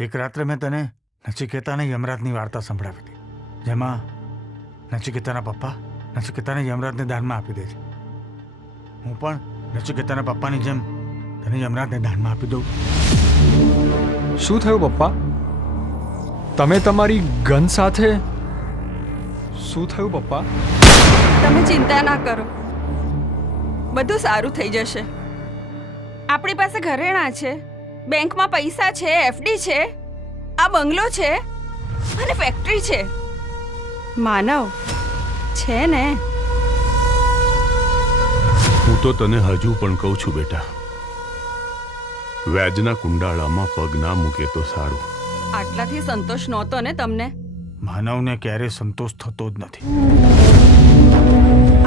એક રાત્રે મેં તને નચિકેતાને યમરાજની વાર્તા સંભળાવી હતી, જેમાં નચિકેતાના પપ્પા નચિકેતાને યમરાજને દાનમાં આપી દે છે. હું પણ નચિકેતાના પપ્પાની જેમ તને યમરાજને દાનમાં આપી દઉં. શું થયું પપ્પા? તમે તમારી ગન સાથે શું થયું પપ્પા? તમે ચિંતા ના કરો, બધું સારું થઈ જશે. આપણી પાસે ઘરેણાં છે, બેંકમાં પૈસા છે, એફડી છે, આ બંગલો છે અને ફેક્ટરી છે. માનવ છે ને? હું તો તને હજુ પણ કહું છું બેટા, વ્યાજના કુંડાળામાં પગ ના મૂકે તો સારું. આટલાથી સંતોષ નહોતો ને તમને? માનવને ક્યારેય સંતોષ થતો જ નથી.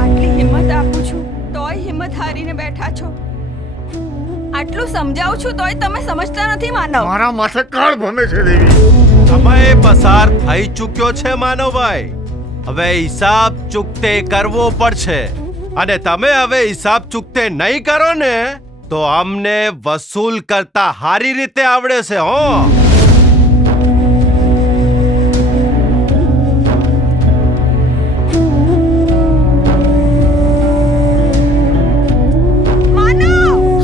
આટલી હિંમત આપું છું તોય હિંમત હારીને બેઠા છો. આટલું સમજાવું છું તોય તમે સમજતા નથી. માનવ, મારા માથે કાળ ભમે છે દેવી. સમય પસાર થઈ ચૂક્યો છે માનવભાઈ. હવે હિસાબ ચૂકતે કરવો પડશે, અને તમે હવે હિસાબ ચૂકતે નહીં કરો ને તો અમને વસૂલ કરતા હારી રીતે આવડે છે. હો,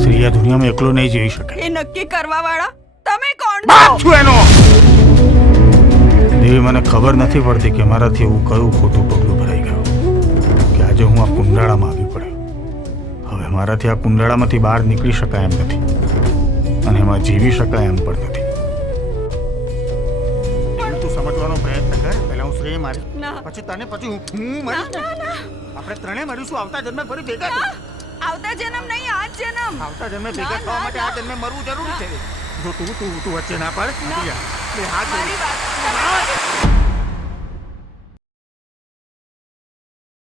શ્રી આ દુનિયામાં એકલો નહીં જીવી શકે. એ નક્કી કરવા વાળા તમે કોણ બાપ છો? છું એનો. દેવી, મને ખબર નથી પડતી કે મારાથી એવું કયું ખોટું પગલું ભરાઈ ગયું કે આજે હું આ કુંડાળામાં આવી પડ્યો. હવે મારાથી આ કુંડાળામાંથી બહાર નીકળી શકાય એમ નથી, અને એમાં જીવી શકાય એમ પણ નથી. તું સમજવાનો પ્રયત્ન કર. પહેલા હું શ્રેય મારી, ના. પછી તને, પછી હું મરીશ ને. આપણે ત્રણેય મરીશું આવતા જન્મે ફરી ભેગા. આવતા જન્મ નહીં, આ જ જન્મ. આવતા જન્મે ભેગા ના, થવા ના, માટે આ ના. જન્મે મરવું જરૂરી છે. જો તું વચ્ચે ના પાડ. ના. બે હાથ મારી જોડી. વાત